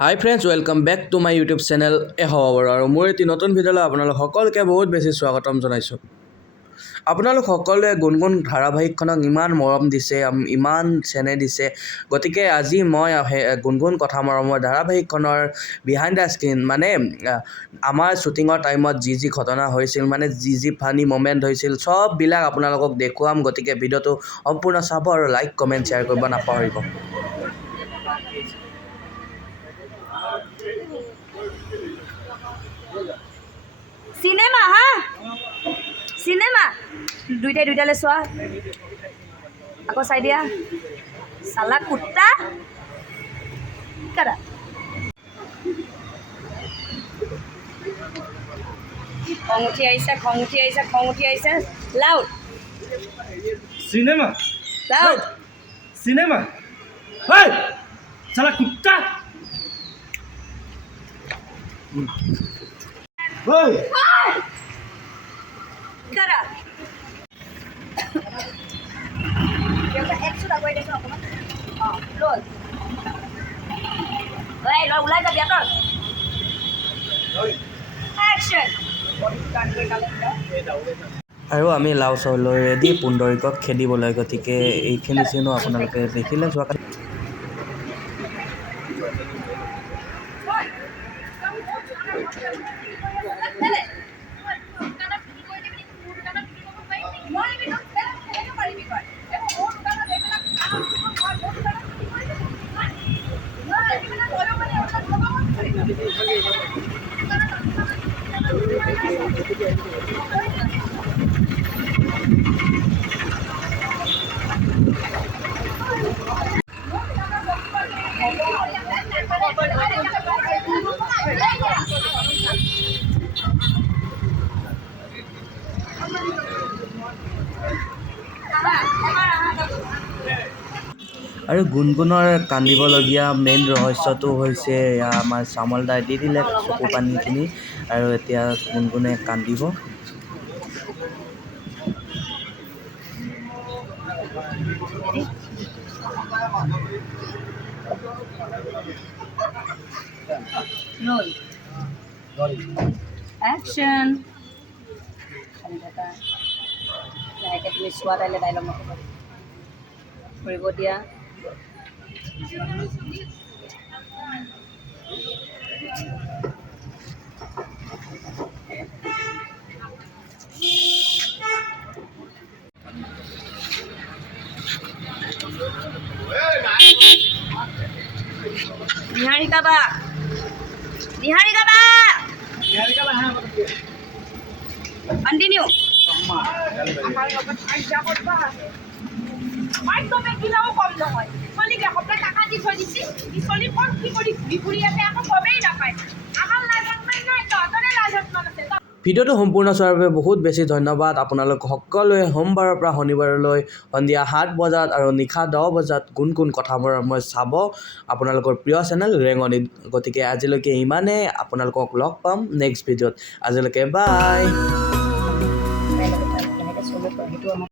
High friends, welcome back to my YouTube channel খবৰ আৰু মোৰ এটি নতুন ভিডিঅ'লৈ আপোনালোক সকলোকে বহুত বেছি স্বাগতম জনাইছোঁ। আপোনালোক সকলোৱে গুণগুণ ধাৰাবাহিকখনক ইমান মৰম দিছে, ইমান চেনেহ দিছে, গতিকে আজি মই গুণগুণ কথা মৰমৰ ধাৰাবাহিকখনৰ বিহাইণ্ড দ্য স্ক্ৰীন মানে আমাৰ শ্বুটিঙৰ টাইমত যি ঘটনা হৈছিল, মানে যি ফানি মমেণ্ট হৈছিল, চববিলাক আপোনালোকক দেখুৱাম। গতিকে ভিডিঅ'টো সম্পূৰ্ণ চাব আৰু লাইক কমেণ্ট শ্বেয়াৰ কৰিব নাপাহৰিব। সিনেমা সিনেমা দুইটালে চোৱা আকৌ চাই দিয়া সালা কুত্তা কাৰা খং উঠি আহিছে লাউড সিনেমা লাউড সিনেমা হেই সালা কুত্তা হেই কাৰা একশো আগুৱাই দিছোঁ অকণমান ৰ'ল ওলাই যাবি আঁতৰ একশ্যন আৰু আমি লাও চাউলৈ ৰেডি পুণ্ডৰীকক খেদিবলৈ। গতিকে এইখিনি চিনো আপোনালোকে দেখিলে যোৱাকালি। আৰু গুণগুণৰ কান্দিবলগীয়া মেইন ৰহস্যটো হৈছে আমাৰ চামল দাই দি দিলে চকু পানীখিনি, আৰু এতিয়া গুণগুণে কান্দিব। ৰোল অ্যাকশন লাহেকে তুমি চোৱা তাইলে ডাইলগ নক'বা, কৰিব দিয়া। নিহাৰিকা বা কন্টিনিউ কিলাও কম নহয় চলিক এসপ্তাহ টাকা দি থৈ দিছি চলি ক'ত কি কৰি ঘূৰি আছে আকৌ গমেই নাপায়। আমাৰ লাইফত নাই তহঁতৰে লাইফত আছে। ভিডিঅ'টো সম্পূৰ্ণ চোৱাৰ বাবে বহুত বেছি ধন্যবাদ। আপোনালোক সকলোৱে সোমবাৰৰ পৰা শনিবাৰলৈ সন্ধিয়া 7 বজাত আৰু নিশা 10 বজাত গুণগুণ কথাবোৰ মই চাব আপোনালোকৰ প্ৰিয় চেনেল ৰেঙনিত। গতিকে আজিলৈকে ইমানেই, আপোনালোকক লগ পাম নেক্সট ভিডিঅ'ত। আজিলৈকে বাই।